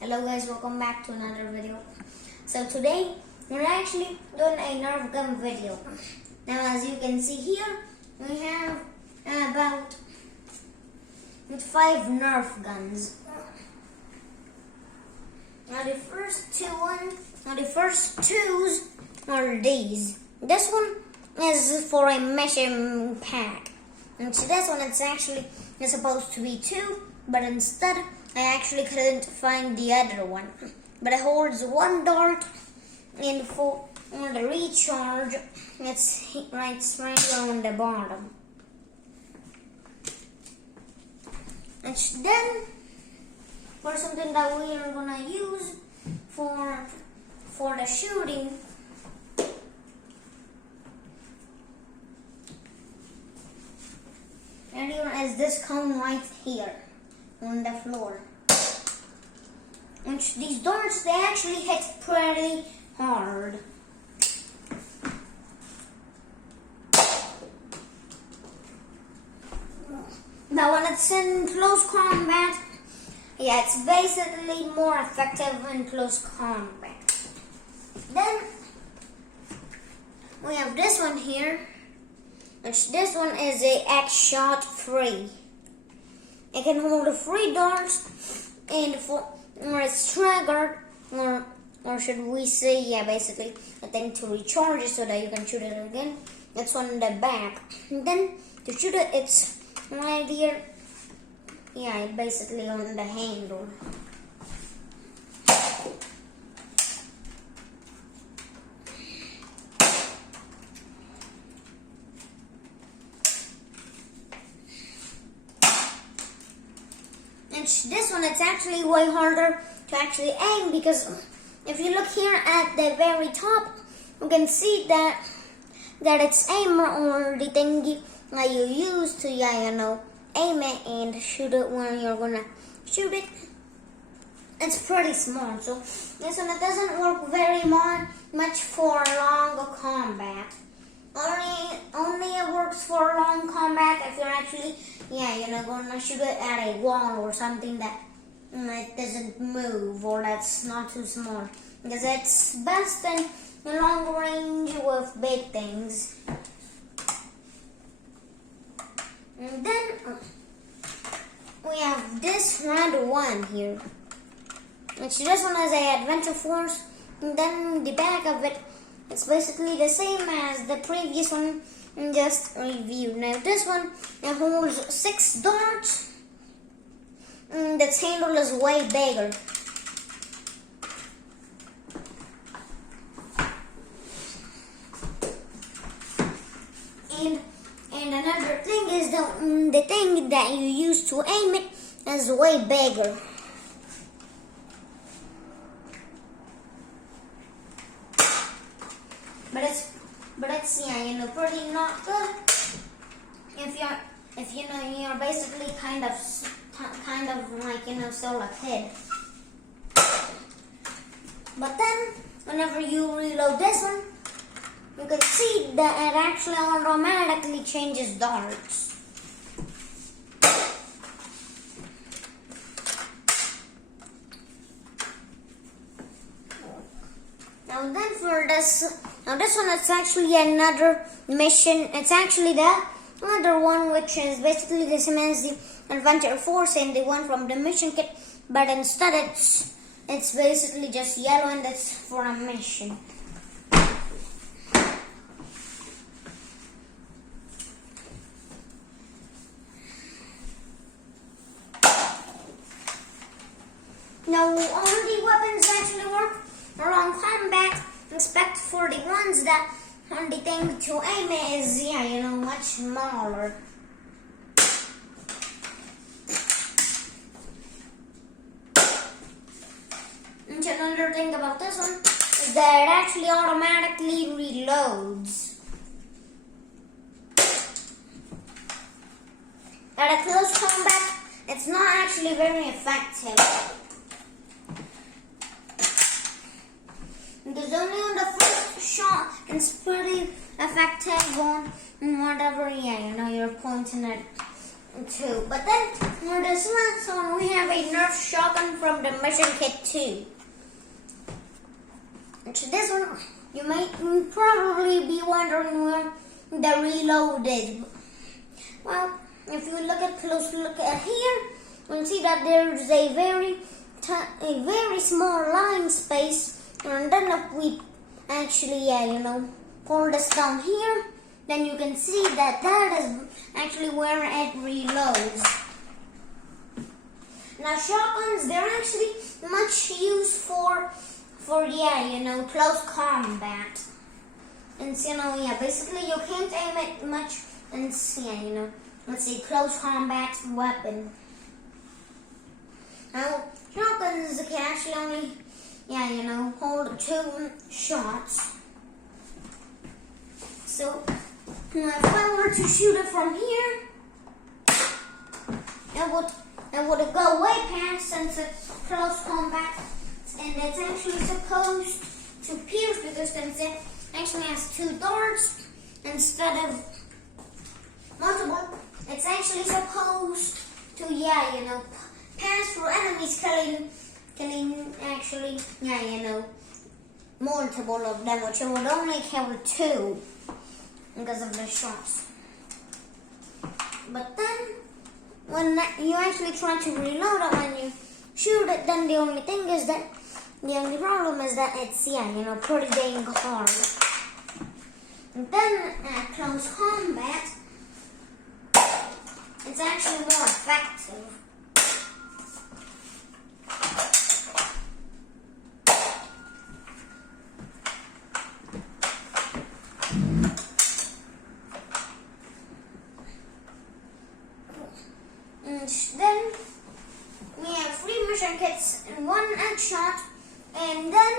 Hello guys, welcome back to another video. So today we're actually doing a Nerf gun video. Now as you can see here, we have about 5 Nerf guns. Now the first twos are these. This one is for a mission pack. And so this one it's supposed to be 2, but instead I actually couldn't find the other one. But it holds 1 dart, and for the recharge, it's right on the bottom. And then, for something that we are gonna use for the shooting, and here is this cone right here on the floor. And these darts, they actually hit pretty hard. Now when it's in close combat, yeah, it's basically more effective in close combat. Then we have this one here, which this one is a X-Shot 3. It can hold 3 darts, and or it's triggered, or should we say, yeah, basically a thing to recharge it so that you can shoot it again. It's on the back. And then to shoot it, it's right here. Yeah, basically on the handle. And this one, it's actually way harder to actually aim, because if you look here at the very top, you can see that it's aimer, or the thing that you use to, aim it and shoot it when you're gonna shoot it. It's pretty small, so this one, it doesn't work very much for long combat. Only it works for long combat if you're actually, gonna shoot it at a wall or something that it doesn't move, or that's not too small. Because it's best in long range with big things. And then we have this red one here, which this one is a Adventure Force. And then the back of it, it's basically the same as the previous one, just review. Now this one, it holds 6 darts, and its handle is way bigger. And another thing is the thing that you use to aim it is way bigger. But it's pretty not good if you're basically kind of like still a kid. But then whenever you reload this one, you can see that it actually automatically changes darts. Now then for this one, it's actually another mission. It's actually the other one, which is basically the same as the Adventure Force and the one from the mission kit, but instead it's basically just yellow, and it's for a mission. Now all the weapons actually work around combat, except for the ones that the thing to aim is, much smaller. And another thing about this one is that it actually automatically reloads. At a close combat, it's not actually very effective. Because only on the first shot, it's pretty effective on whatever, you're pointing at 2. But then for this last one, we have a Nerf shotgun from the Mission Kit 2. And to this one, you might probably be wondering where the reload is. Well, if you look at close look at here, you'll see that there's a very small line space, and then if we actually pull this down here, then you can see that that is actually where it reloads. Now shotguns, they're actually much used for close combat. And basically you can't aim it much and let's say close combat weapon. Now shotguns can actually only hold 2 shots. So if I were to shoot it from here, it would go way past, since it's close combat, and it's actually supposed to pierce, because since it actually has 2 darts instead of multiple, it's actually supposed to pass through enemies, killing actually multiple of them, which it would only kill 2 because of the shots. But then when you actually try to reload it, when you shoot it, then the only problem is that it's pretty dang hard. And then at close combat, it's actually more effective. And then we have 3 mission kits and 1 Eggshot, and then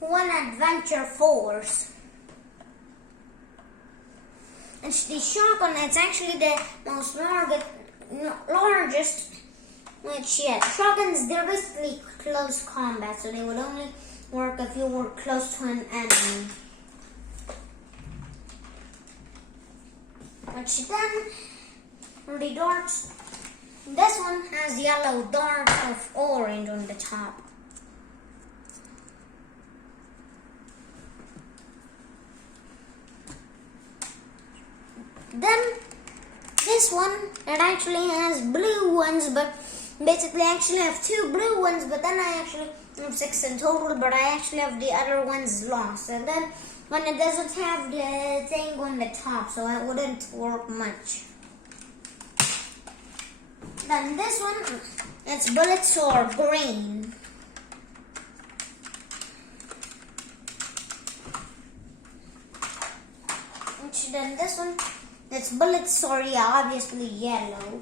1 Adventure Force. And the shotgun, it's actually the most largest. Which shotguns, they're basically close combat, so they would only work if you were close to an enemy. Which then, for the darts, this one has yellow darts of orange on the top. Then this one, it actually has blue ones, but basically I actually have 2 blue ones, but then I actually have 6 in total, but I actually have the other ones lost. And then when it doesn't have the thing on the top, so it wouldn't work much. Then this one, its bullets are green. And then this one, its bullets are obviously yellow.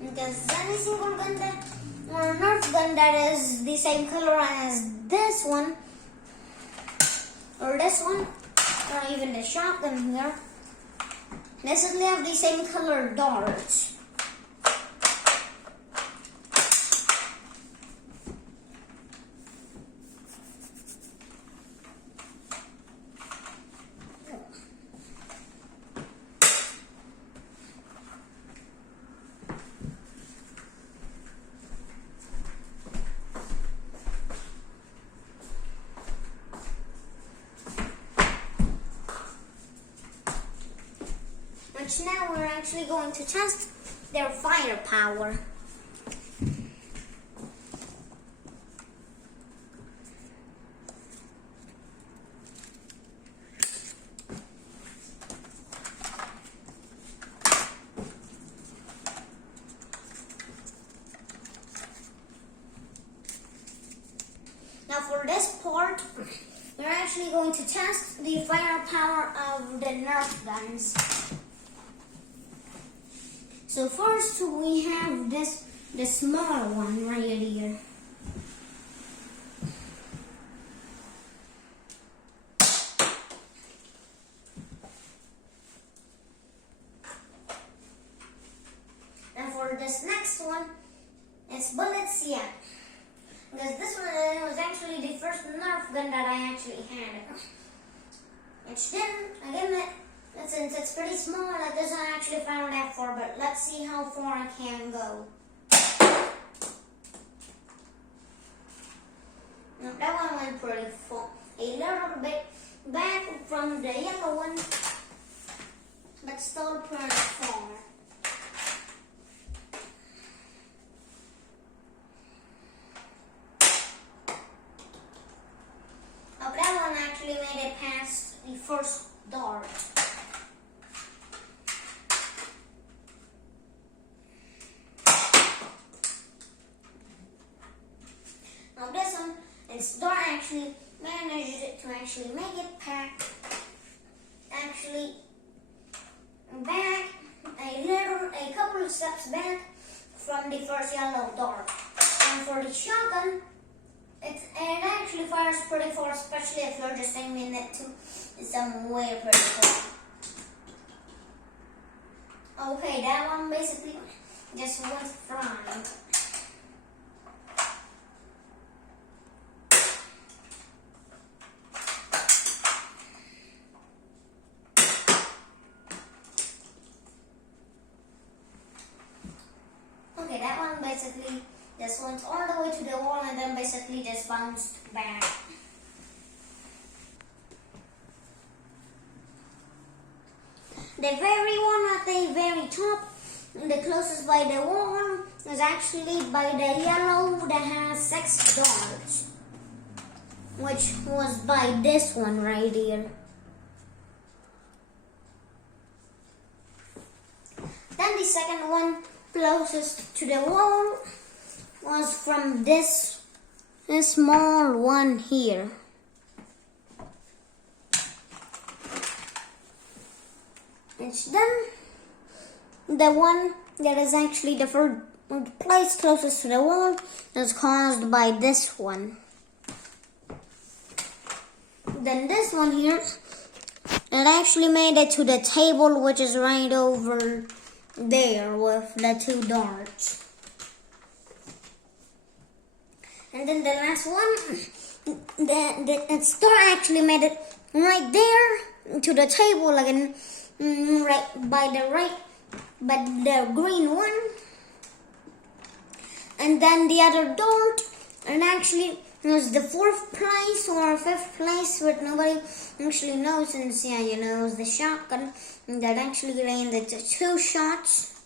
Because any single gun or Nerf gun that is the same color as this one, or this one, or even the shotgun here, basically have the same color darts. Which now we're actually going to test their firepower. Now for this part, we're actually going to test the firepower of the Nerf guns. So first we have the small one right here. And for this next one, it's bullets, because this one was actually the first Nerf gun that I actually had. Which then, again, since it's pretty small, it doesn't actually fire that far, but let's see how far it can go. Now, that one went pretty far. A little bit back from the yellow one, but still pretty far. Oh, that one actually made it past the first dart. Now this one, its dart actually managed to actually make it back a couple of steps back from the first yellow dart. And for the shotgun, it actually fires pretty far, especially if you're just aiming it to somewhere pretty far. Okay, that one basically just went flying. Okay, that one basically just went all the way to the wall and then basically just bounced back. The very one at the very top, the closest by the wall, is actually by the yellow that has 6 darts, which was by this one right here. Then the second one closest to the wall was from this small one here. It's then the one that is actually the first place closest to the wall is caused by this one. Then this one here, it actually made it to the table, which is right over there with the 2 darts. And then the last one, the star actually made it right there to the table again, by the green one. And then the other dart, and actually was the 4th place or 5th place, but nobody actually knows, since it was the shotgun that actually landed 2 shots.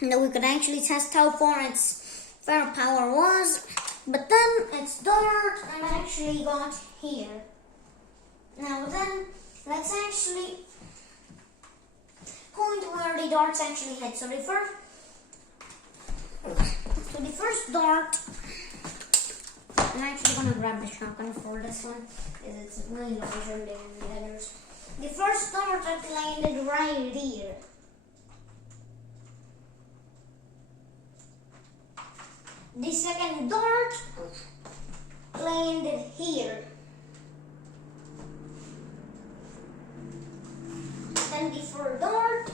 That we could actually test how far its firepower was, but then its dart and actually got here. Now then, let's actually point where the darts actually hit. So the first dart, I'm actually gonna grab the shotgun for this one because it's way larger than the others. The first dart that landed right here. The second dart landed here. Then the third dart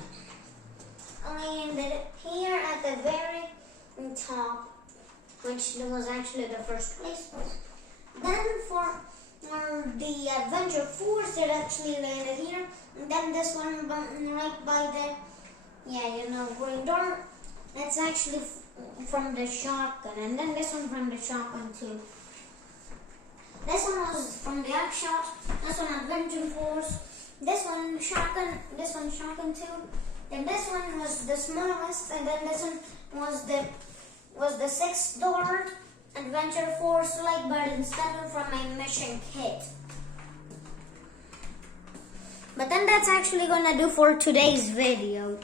landed here at the very top, which was actually the first place. Then for the Adventure Force, it actually landed here. And then this one right by the, green dart, that's actually from the shotgun. And then this one from the shotgun too. This one was from the upshot, this one Adventure Force, this one shotgun too. Then this one was the smallest, and then this one was the 6th dart, Adventure Force, but instead of from a mission kit. But then that's actually gonna do for today's video.